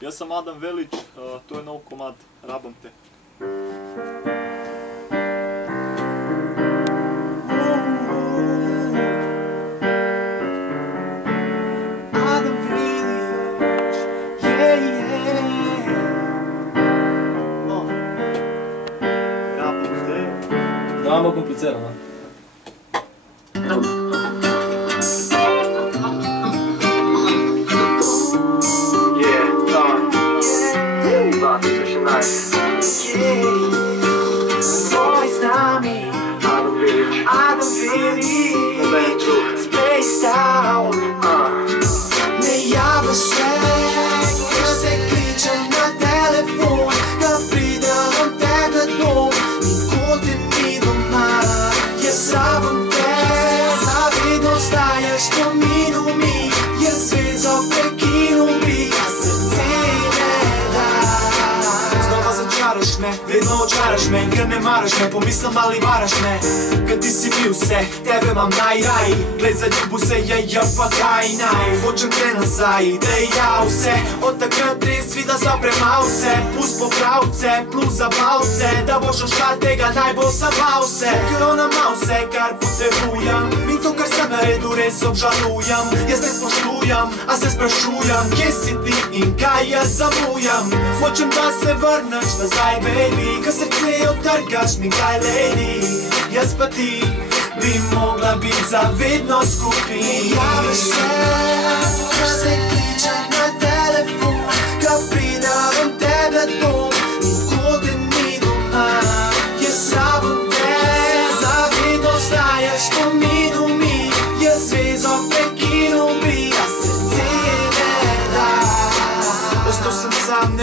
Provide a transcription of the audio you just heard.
Ja sam Adam Velić, to je nov komad Rabam te. Adam Velić, yeah. Rabam te. Ja, malo komplicirano. Moj z nami Adam Velić, Space Town. Ne javaš se, kad se kličem na telefon, kad pridem tebe dom, nikod te ni doma. Jaz rabam te, zavedno staješ spominu mi, jaz zvezo prekinu bi, a srce ne da. Znova začaraš me, vedno očaraš me, ker ne maraš me, pomislim ali varaš me. Kad ti si bil vse, tebe imam najraj, glej zaljubil se je pa kaj naj. Hočem te nazaj, deja vse, od takrat res vida zapremal se. Pust popravce, plus zabavce, da boš ošla tega najbolj sabal se. Ker ona ima vse, kar potrebujem, in to, kar sem naredil, res obžalujem. Jaz ne spoštujem, a se sprašujem, kje si ti in kaj jaz zamujam. Hočem, da se vrneš nazaj, baby, ker srce otrgaš mi kaj, lady. Jaz pa ti bi mogla biti zavedno skupaj. Ne javaš se, kad se kličem na telefon, kad pridem tebe dom, nikod te ni doma. Jaz rabam te, zavedno staješ spominu mi, jaz zvezo prekinu bi, a srce ne da. Ostal sem sam, ne